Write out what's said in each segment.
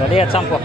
Ready చంపు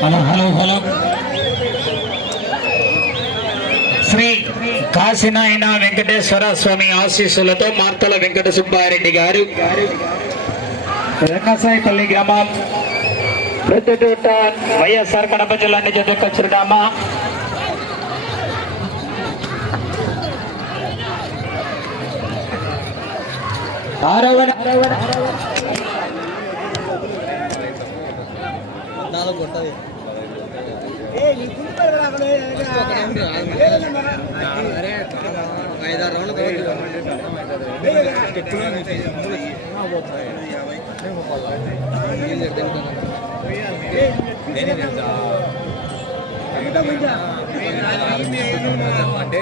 hello hello hello. Shri Kasinayana Venkateswara Swamy ఆశీస్సులతో మార్తల వెంకట సుబ్బారెడ్డి గారు రంగసాయిపల్లి గ్రామం ప్రొద్దుటూట వైఎస్ఆర్ కడప జిల్లా నుంచి నాలుగు ఆరవ ఐదారు రౌండ్లు అంటే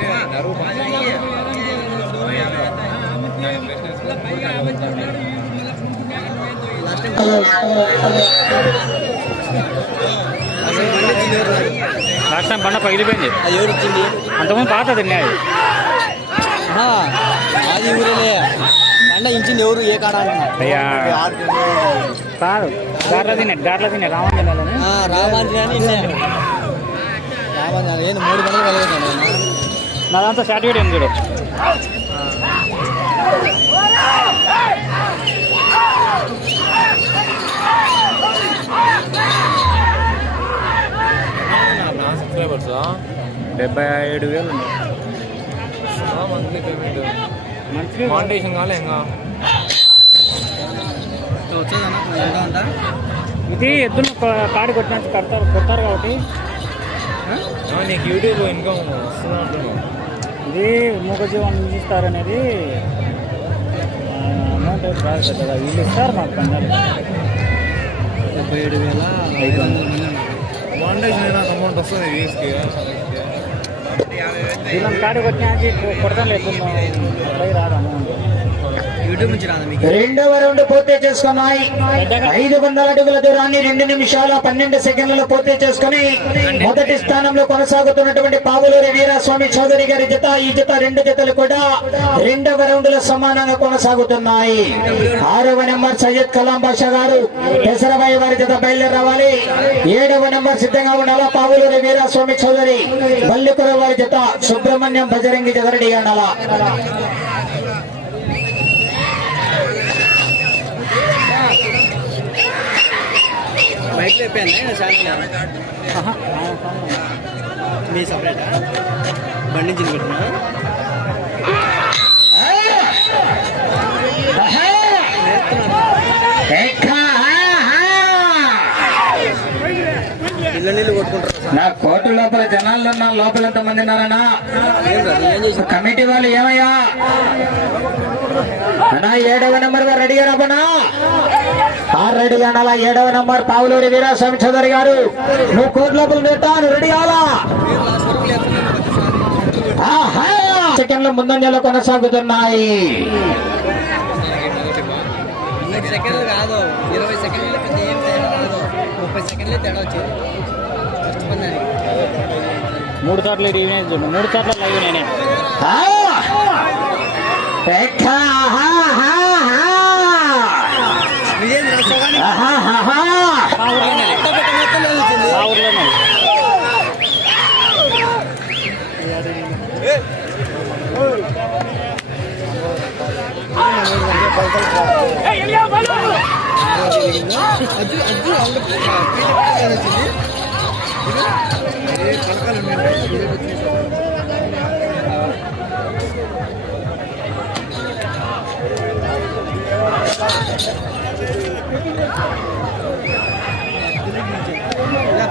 లాస్ట్ టైం బండ పగిలిపోయింది. ఎవరు ఇచ్చింది? అంతకుముందు పాత తిన్నాయి ఆ, అది ఊరేలే. బండ ఇచ్చింది ఎవరు? ఏ కాడ అయ్యా. కాదు గార్ల తినే గార్ల తినే ఇన్నే. రామాంజనేయ ఏంది మూడు బండలు కలుగుతాడు నా దాంతో సర్టిఫికేట్ ఉంది చూడు. సబ్స్క్రైబర్స్ డెబ్బై ఏడు వేలు ఉంది మంత్లీ పేమెంట్ మంత్లీ ఫౌండేషన్ కాలే ఇంకా. ఇది ఎద్దును కాడి కొట్టినట్టు కడతారు కొడతారు కాబట్టి. ఆ, నీకు యూట్యూబ్ ఇన్కమ్ వస్తుంది అంటున్నావు? ఇది మూగజీవనం ఇస్తారనేది అమౌంట్ రాదు పెద్దగా వీళ్ళు ఇస్తారు మాకు పందాలు డెబ్బై ఏడు వేల? ఐదు వందల. ఫౌండేషన్ అమౌంట్ వస్తుంది వీస్కి కొడతాం లేకుండా రాదు అమౌంట్. రెండవ రౌండ్ పూర్తి చేసుకున్నాయి. ఐదు వందల అడుగుల దూరాన్ని రెండు నిమిషాల పన్నెండు సెకండ్లలో పూర్తి చేసుకుని మొదటి స్థానంలో కొనసాగుతున్నటువంటి పావులూరి వీరస్వామి చౌదరి గారి జత ఈ జత రెండు జతలు కూడా రెండవ రౌండ్లో సమానంగా కొనసాగుతున్నాయి. ఆరవ నెంబర్ సయ్యద్ కలాం బాషా గారు. పెసరబాయి వారి జత బయలుదేరి రావాలి ఏడవ నెంబర్ సిద్ధంగా ఉండాలా? పావులూరి వీరస్వామి చౌదరి. బల్లికుర వారి జత సుబ్రహ్మణ్యం బజరంగి జత రెడీగా ఉండాలా? బయట మీ సపరేటా? బండి నుంచి పెట్టినా నా కోర్టు లోపల జనాల్లో ఉన్న లోపల ఎంత మంది ఉన్నారన్నా? ఏం రా, నువ్వు ఏం చేసావు? కమిటీ వాళ్ళు ఏమయ్యా? అన్నా ఏడవ నెంబర్గా రెడీ రాబనా ఆ రెడీ అనాలా? ఏడవ నెంబర్ పావులూరి వీరాస్వామి చౌదరి గారు. నువ్వు కోర్టు లోపల నువ్వు రెడీ కావాలా ఆహా! సెకండ్ల ముందంజలో కొనసాగుతున్నాయి. సెకండ్లు కాదు. ఇరవై సెకండ్లు ముప్పై సెకండ్లే తేడా వచ్చేది. మూడు సార్లు రీవే మూడు సార్లు లైవ్ నేనే మా ఊర్లోనే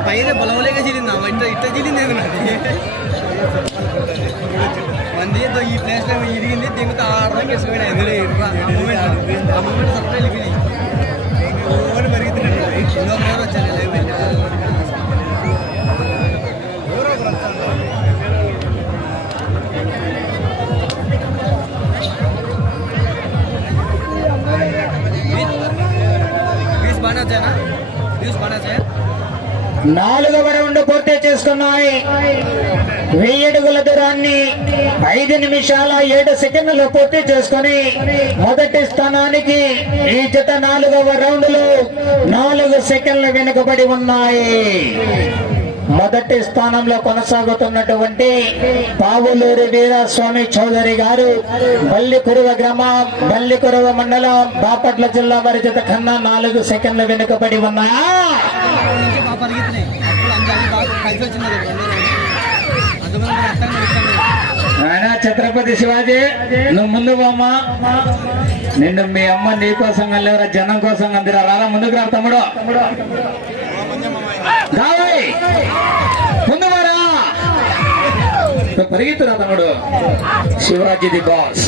పైన బలవలేక చిల్లింది అమ్మ ఇట్లా ఇట్లా చిల్లింది ఏదో నాది మంది ఏదో ఈ ప్లేస్ లో ఇరిగింది దిగుతూ ఆడదానికి వేసుకుపోయినా ఎందులో సప్లై వెళ్ళిపోయినాయి ఓడి మరుగుతున్నాడు ఇంకొక ఎవరు వచ్చాను నాలుగవ రౌండ్ పూర్తి చేసుకున్నాయి. వెయ్యడుగుల దూరాన్ని ఐదు నిమిషాల ఏడు సెకండ్లు పూర్తి చేసుకుని మొదటి స్థానానికి ఈ జత నాలుగవ రౌండ్లో నాలుగు సెకండ్లు వెనుకబడి ఉన్నాయి. మొదటి స్థానంలో కొనసాగుతున్నటువంటి పావులూరి వీరస్వామి చౌదరి గారు బల్లికురువ గ్రామం బల్లికురువ మండలం బాపట్ల జిల్లా వారి జత కన్నా నాలుగు సెకండ్లు వెనుకబడి ఉన్నాయా? ఛత్రపతి శివాజీ నువ్వు ముందు బామ్మా నిన్ను మీ అమ్మ నీ కోసం వెళ్ళేవరా జనం కోసం అందిరా రారా ముందుకు రా తమ్ముడు. పరిగెత్తురా తమ్ముడు. శివాజీది బాస్.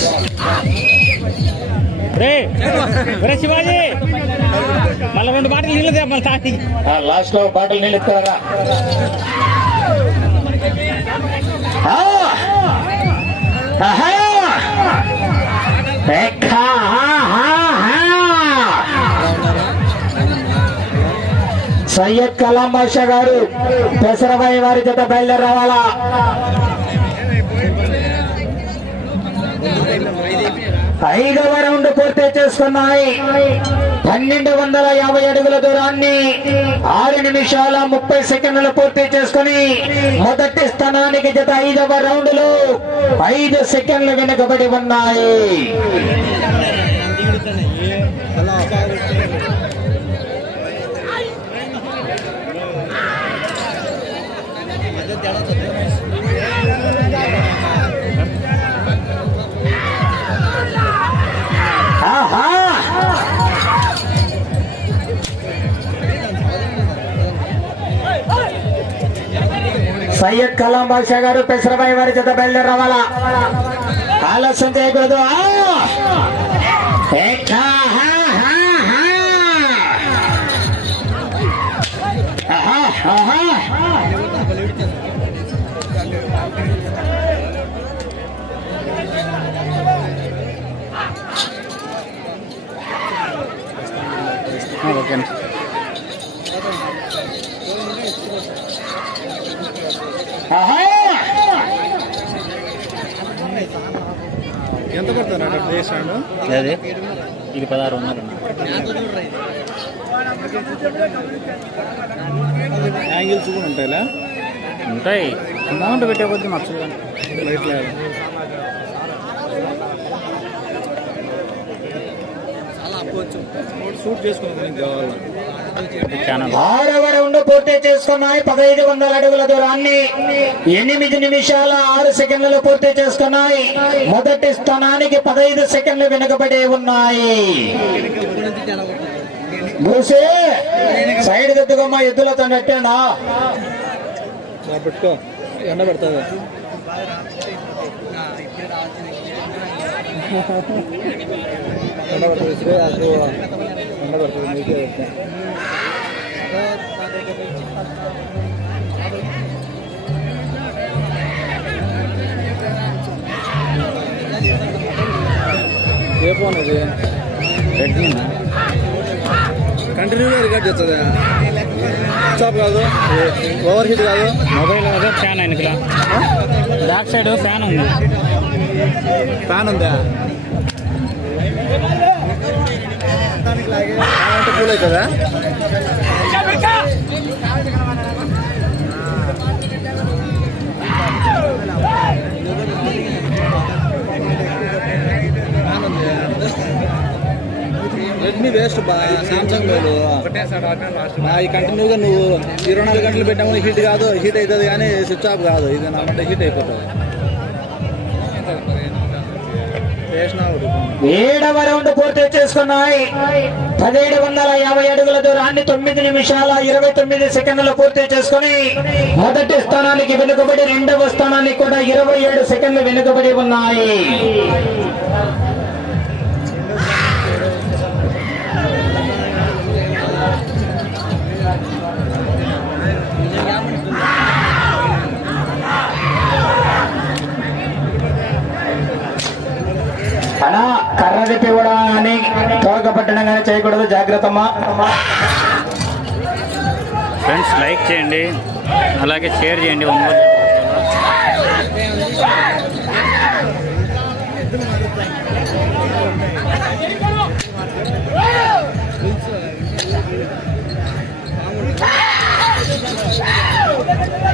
రే రే శివాజీ! మళ్ళీ రెండు బాటలు నీళ్ళు మళ్ళీ లాస్ట్లో బాటలు నీళ్ళు ఎత్తుకోరా ఆ! ఆహా! సయ్యద్ కలాం బాషా గారు దసరాబాయి వారి జత బయలుదేరి రావాలా ఐదవ రౌండ్ పూర్తి చేసుకున్నాయి. పన్నెండు వందల యాభై అడుగుల దూరాన్ని ఆరు నిమిషాల ముప్పై సెకండ్లు పూర్తి చేసుకుని మొదటి స్థానానికి జత ఐదవ రౌండ్లో ఐదు సెకండ్లు వెనుకబడి ఉన్నాయి. సయ్యద్ కలాం బాషా గారు పెసరబాయి వారి చేత బయలుదేరి రావాలా ఆలస్యం చేయకూడదు. ఓకే అండి ఆహా! ఎంత ప్లే స్టాండ్ అదే ఇది పదహారు ఉన్నారు. యాంగిల్స్ కూడా ఉంటాయిలా ఉంటాయి. అమౌంట్ పెట్టే కొద్ది నచ్చదు కానీ. లైట్ లేదు. చాలా అప్పవచ్చు షూట్ చేసుకున్నాను నీకు కావాలి? ఆరవ రౌండ్ పూర్తి చేసుకున్నాయి. పదహైదు వందల అడుగుల దూరాన్ని ఎనిమిది నిమిషాల ఆరు సెకండ్లు పూర్తి చేసుకున్నాయి. మొదటి స్థానానికి పదహైదు సెకండ్లు వెనుకబడి ఉన్నాయి. సైడ్ గద్దుకోమ్మా ఎద్దులతో నెట్టేనా? పెట్టుకో. ఎండ రావాల్సింది ఎండ అది ఎండ పెడుతుంది మీకే పెడతా. ఏ ఫోన్ ఇది? రెడ్మీనా కంటిన్యూగా రికార్డ్ చేస్తుందా. స్టాప్ కాదు. ఓవర్ హీట్ కాదు. మొబైల్ అదే ఫ్యాన్ వెనకల బ్యాక్ సైడ్ ఫ్యాన్ ఉంది. ఫ్యాన్ ఉందా? ఫ్యాన్ అంటే కూల్ అవుతుందా? రెడ్మీ వేస్ట్ బా సామ్సంగ్ మేలు మా ఈ కంటిన్యూగా నువ్వు ఇరవై నాలుగు గంటలు పెట్టాము హీట్ కాదు హీట్ అవుతుంది కానీ స్విచ్ ఆఫ్ కాదు. ఇది నా హీట్ అయిపోతుంది. ఏడవ రౌండ్ పూర్తి చేసుకున్నాయి. పదిహేడు వందల యాభై అడుగుల దూరాన్ని తొమ్మిది నిమిషాల ఇరవై తొమ్మిది సెకండ్లు పూర్తి చేసుకుని మొదటి స్థానానికి వెనుకబడి రెండవ స్థానానికి కూడా ఇరవై ఏడు సెకండ్లు వెనుకబడి ఉన్నాయి. కానీ జాగ్రత్తమ్మా. ఫ్రెండ్స్ లైక్ చేయండి. అలాగే షేర్ చేయండి. ఒంగోలు ఎనిమిదవ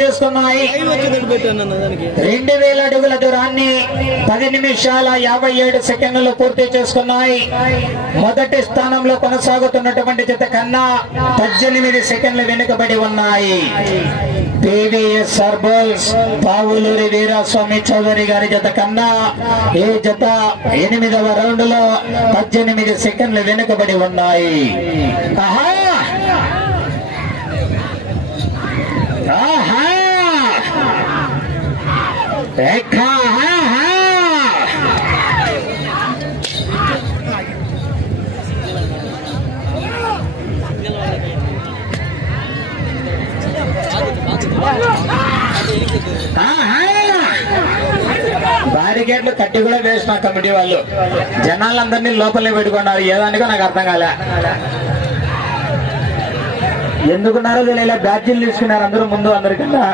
చేసుకున్నాయి. రెండు వేల అడుగుల దూరాన్ని పది నిమిషాల యాభై ఏడు సెకండ్లు పూర్తి చేసుకున్నాయి. మొదటి స్థానంలో కొనసాగుతున్నటువంటి జత కన్నా పద్దెనిమిది సెకండ్లు వెనుకబడి ఉన్నాయి. పివిఎస్ సర్బల్స్ పావులూరి వీరాస్వామి చౌదరి గారి జత కన్నా ఈ జత ఎనిమిదవ రౌండ్లో పద్దెనిమిది సెకండ్లు వెనుకబడి ఉన్నాయి. ఆహా! ఆహా Eka, బారికేట్లు కట్టి కూడా వేసిన కమిటీ వాళ్ళు. జనాలందరినీ లోపలే పెట్టుకున్నారు. ఏదానికో నాకు అర్థం కాలే. ఎందుకున్నారో తెలియలే. బ్యాడ్జీలు తీసుకున్నారు అందరూ ముందు అందరికన్నా.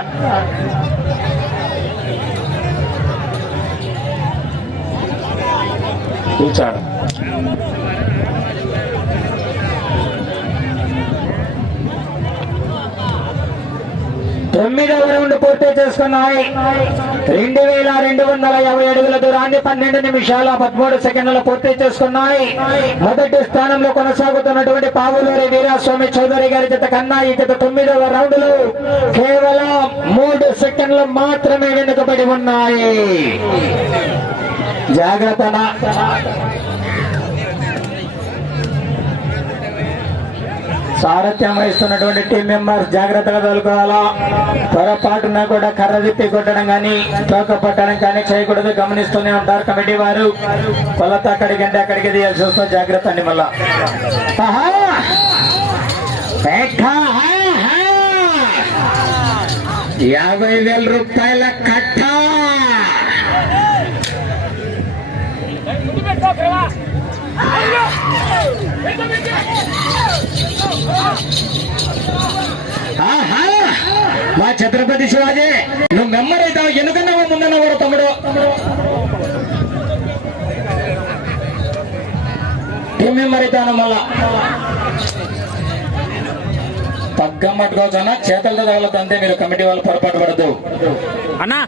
కూర్చాడు తొమ్మిదవ రౌండ్ పూర్తి చేసుకున్నాయి. రెండు వేల రెండు వందల యాభై అడుగుల దూరాన్ని పన్నెండు నిమిషాల పదమూడు సెకండ్లు పూర్తి చేసుకున్నాయి. మొదటి స్థానంలో కొనసాగుతున్నటువంటి పావులూరి వీరాస్వామి చౌదరి గారి జత కన్నా ఈ జత తొమ్మిదవ రౌండ్లో కేవలం మూడు సెకండ్లు మాత్రమే వెనుకబడి ఉన్నాయి. జాగ్రత్త సారథ్యం వహిస్తున్నటువంటి టీం మెంబర్స్ జాగ్రత్తగా తోలుకోవాలా? పొరపాటున కూడా కర్ర తిప్పి కొట్టడం కానీ తోక పట్టడం కానీ చేయకూడదు. గమనిస్తూనే ఉంటారు కమిటీ వారు. కొలత అక్కడికి అంటే అక్కడికి తీయాల్సి వస్తుంది. జాగ్రత్త అండి మళ్ళా. యాభై వేల రూపాయల కట్ట మా ఛత్రపతి శివాజీ నువ్వు మెంబర్ అవుతావు ఎందుకన్నావో ముందన్న తమ్ముడు? టీం మెంబర్ అవుతాను మళ్ళా పగ్గం అన్న చేతులతో తగలదు అంతే మీరు కమిటీ వాళ్ళు పొరపాటు పడదు అన్నా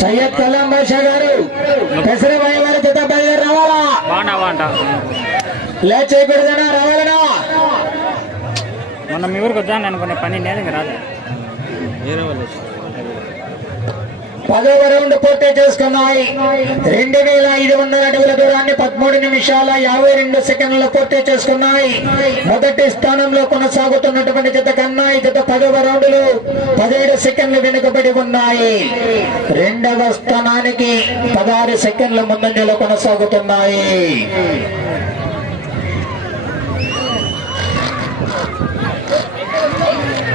సయ్యద్ కలాం బాషా గారు పెసరి బాయ్ వారి జత బయలుదేరి రావాలా? బాగుంటా బాగుంటా లే చేయకూడదనా రావాలనా? మొన్న మీ ఊరికి వచ్చాను అనుకునే పని నేను ఇంకా రాదు వేరే వాళ్ళు పదవ రౌండ్ పూర్తి చేసుకున్నాయి. రెండు వేల ఐదు వందల అడుగుల దూరాన్ని పదమూడు నిమిషాల యాభై రెండు సెకండ్లు పూర్తి చేసుకున్నాయి. మొదటి స్థానంలో కొనసాగుతున్నటువంటి జత కన్నా ఈ జత పదవ రౌండ్లు పదిహేడు సెకండ్లు వెనుకబడి ఉన్నాయి. రెండవ స్థానానికి పదహారు సెకండ్ల ముందంజలో కొనసాగుతున్నాయి.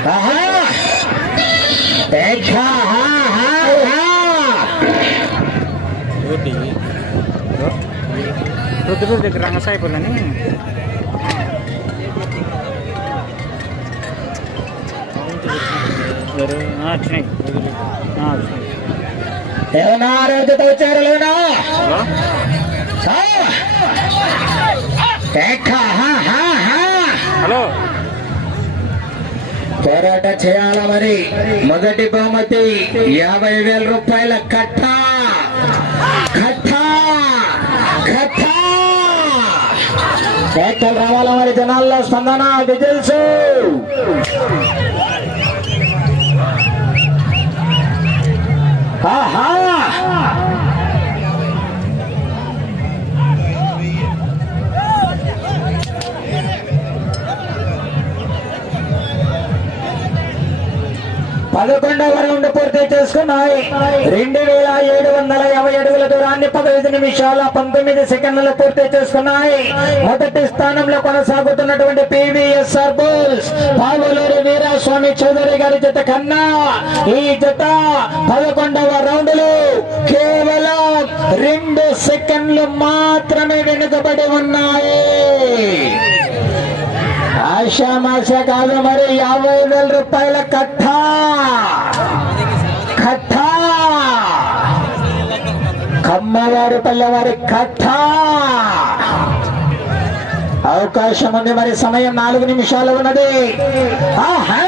ఆహా! రోటీ పొద్దుటూరు దగ్గర రంగసాయిపులని వచ్చినాయి. ఆ, వచ్చినాయి. ఏమన్నా ఆరోగ్యత వచ్చారు లేనా హలో హలో? పోరాట చేయాల మరి? మొదటి బహుమతి యాభై వేల రూపాయల కట్ట రావాల మరి జనాల్లో? స్పందన? డీటెయిల్స్ ఆహా! పదకొండవ రౌండ్ పూర్తి చేసుకున్నాయి. రెండు వేల ఏడు వందల యాభై అడుగుల దూరాన్ని పదహైదు నిమిషాల పంతొమ్మిది సెకండ్లు పూర్తి చేసుకున్నాయి. మొదటి స్థానంలో కొనసాగుతున్నటువంటి పివిఎస్ఆర్ బుల్స్ పావులూరి వీరాస్వామి చౌదరి గారి జత కన్నా ఈ జత పదకొండవ రౌండ్లో కేవలం రెండు సెకండ్లు మాత్రమే వెనుకబడి ఉన్నాయి. ఆశామాష కాదు మరి యాభై వేల రూపాయల కట్ట. కట్ట. కమ్మవారి పల్లెవారి కట్ట. అవకాశం ఉంది మరి సమయం నాలుగు నిమిషాలు ఉన్నది. ఆహా.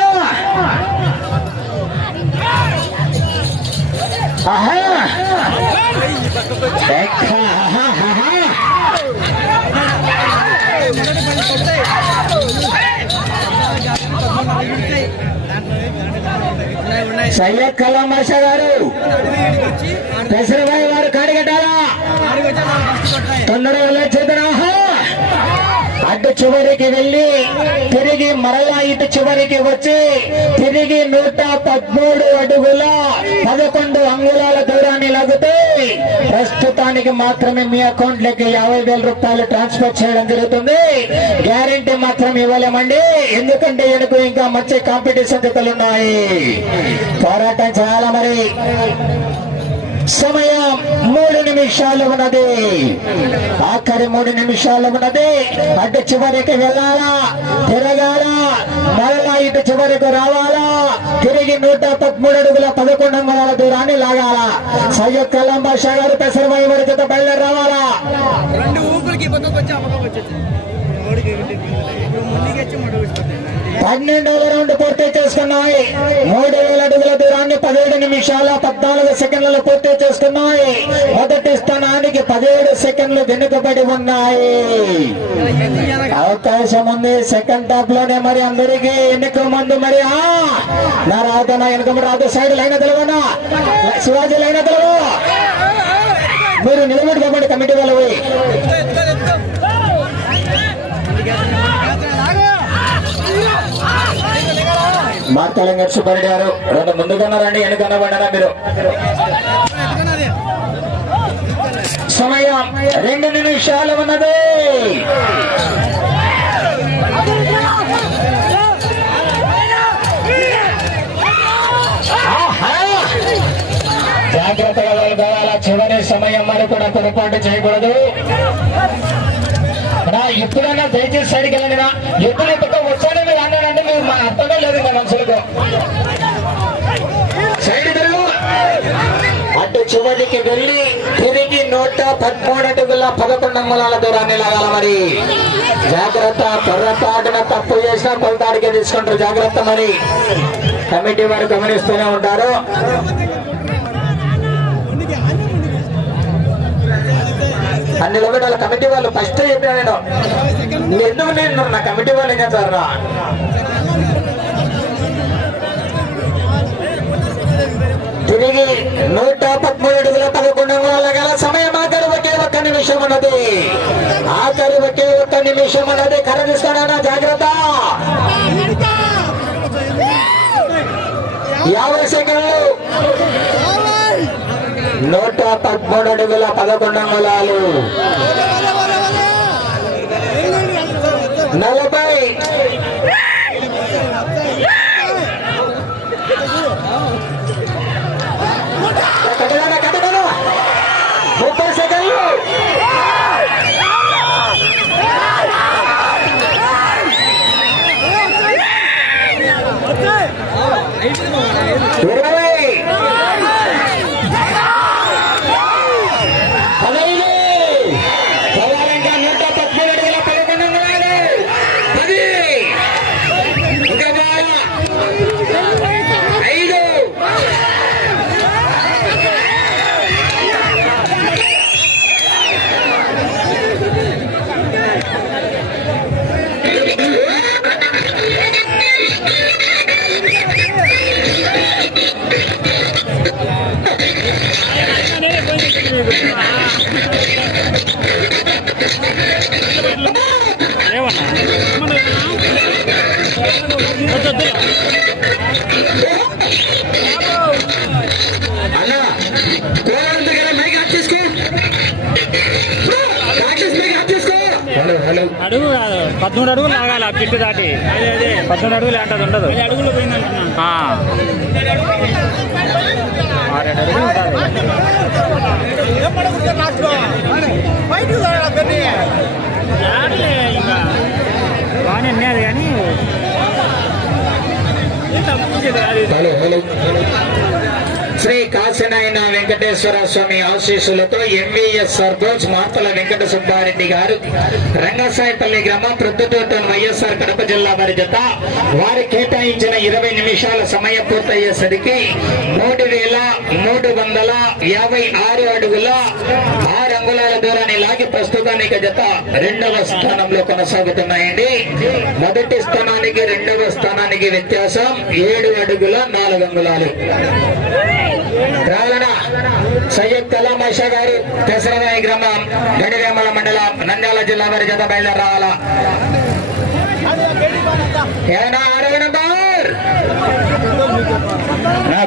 సయ్యద్ గారు. పెసరబాయి వారు కాడిగట్టాలా? తొందరగా వెళ్ళొచ్చేద్దరా అటు చివరికి వెళ్ళి తిరిగి మరలా ఇటు చివరికి వచ్చి తిరిగి నూట పదమూడు అడుగుల పదకొండు అంగుళాల దూరాన్ని లాగితే ప్రస్తుతానికి మాత్రమే మీ అకౌంట్ లకి యాభై వేల రూపాయలు ట్రాన్స్ఫర్ చేయడం జరుగుతుంది. గ్యారంటీ మాత్రం ఇవ్వలేమండి. ఎందుకంటే వెనుక ఇంకా మంచి కాంపిటీషన్ జతలు ఉన్నాయి. పోరాటం చాలా మరి? సమయం మూడు నిమిషాలు ఉన్నది. ఆఖరి మూడు నిమిషాలు ఉన్నది. అటు చివరికి వెళ్ళాలా? తిరగాల? మరలా ఇటు చివరికి రావాలా? తిరిగి నూట పదమూడు అడుగుల పదకొండు అంగుళాల దూరాన్ని లాగాల? సయ్యద్ కలాం బాషా గారు పెసరబాయి చేత బయలుదేరి రావాలా? రెండు ఊపులకి పన్నెండవ రౌండ్ పూర్తి చేసుకున్నాయి. మూడు వేల అడుగుల దూరాన్ని పదిహేడు నిమిషాల పద్నాలుగు సెకండ్లు పూర్తి చేసుకున్నాయి. మొదటి స్థానానికి పదిహేడు సెకండ్లు వెనుకబడి ఉన్నాయి. అవకాశం ఉంది. సెకండ్ టాప్లోనే మరి అందరికి ఎన్నిక మంది మరి ఆ నా రాత నా వెనుక రాత సైడ్ లైన్ తెలవనా? శివాజీ లైన్ తెలవ? మీరు నిలబడి కమిటీ వాళ్ళు పోయి మార్తలింగ సుబ్బారెడ్డి గారు. రెండు ముందుకున్నారండి వెనుకన్నా పడ్డారా మీరు? సమయం రెండు నిమిషాలు ఉన్నది. జాగ్రత్తగా వెళ్ళాలా? చివరి సమయం అని కూడా పొరపాటు చేయకూడదు. నా ఎప్పుడైనా దయచేసి సైడ్కి వెళ్ళండి రా ఎప్పుడు ఎప్పుడు వచ్చాడని మీరు అన్నాడంటే మీరు మా అర్థమే లేదు మా మనుషులకు సైడ్ అటు చివరికి వెళ్ళి తిరిగి నూట పదమూడు అడుగుల పదకొండు అంగుళాల దూరాన్ని లాగాల మరి. జాగ్రత్త పొరపాటున తప్పు చేసినా కొలతాడికే తీసుకుంటారు. జాగ్రత్త మరి. కమిటీ వారు గమనిస్తూనే ఉంటారు. అన్ని లోపల కమిటీ వాళ్ళు ఫస్ట్ చెప్పాను నేను ఎందుకు నేను నా కమిటీ వాళ్ళు ఏం చేస్తారా తిరిగి నూట పదమూడు అడుగుల పదకొండు గల సమయం ఆఖరి ఒకే ఒక్క నిమిషం ఉన్నది. ఆఖరి ఒకే ఒక్క నిమిషం ఉన్నది. కరగిస్తాడా జాగ్రత్త. యాభై సెకండ్లు. నూట పదమూడు అడుగుల పదకొండు అంగుళాలు. నలభై. ముప్పై సెకండ్లు. ఇరవై హలో అడుగు కాదు పదమూడు అడుగులు లాగాలి ఆ పిట్టు దాటి అదే పదమూడు అడుగులు అంటది ఉండదు అడుగులు పోయిందంటున్నా ఆరేడు అడుగులు ఉంటుంది బాగానే ఉన్నది కానీ అది హలో హలో శ్రీ కాశీనాయన వెంకటేశ్వర స్వామి ఆశీస్సులతో ఎంవీఎస్ సర్పంచ్ మార్తల వెంకట సుబ్బారెడ్డి గారు రంగసాయపల్లి గ్రామం ప్రొద్దుటూట వైఎస్ఆర్ కడప జిల్లా వారి జత వారి కేటాయించిన ఇరవై నిమిషాల సమయం పూర్తయ్యేసరికి మూడు వేల మూడు వందల యాభై ఆరు అడుగుల ఆరు అంగుళాల దూరాన్ని లాగి ప్రస్తుతానికి జత రెండవ స్థానంలో కొనసాగుతున్నాయండి. మొదటి స్థానానికి రెండవ స్థానానికి వ్యత్యాసం ఏడు అడుగుల నాలుగు అంగుళాలు. రాలన సయ్యద్ కలాం ఐషా గారు తెసరవాయి గ్రామం గడిరేమల మండలం నంద్యాల జిల్లా వారి జత బయలుదేరి రావాలా? ఏనా ఆరవ నా